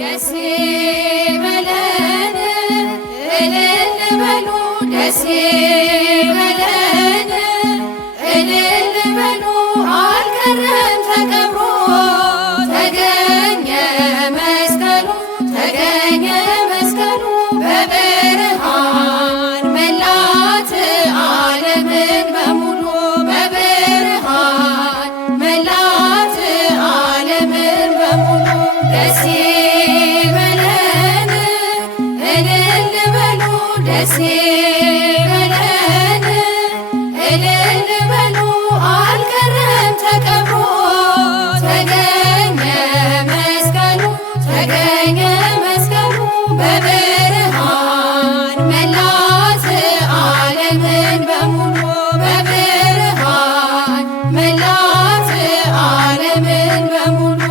ደስ ይበለን እልል በሉ ደስ ይበለን እልል በሉ አልቀረም ተቀብሮ ተገኘ መስቀሉ ተገኘ መስቀሉ በብርሃን መላት ዓለምን በሙሉ በብርሃን መላት ዓለምን በሙሉ ደስ ይበለን እልል በሉ ደስ ይበለን እልል በሉ አልቀረም ተቀብሮ ተገኘ መስቀሉ ተገኘ መስቀሉ በብርሃን መላት ዓለምን በሙሉ በብርሃን መላት ዓለምን በሙሉ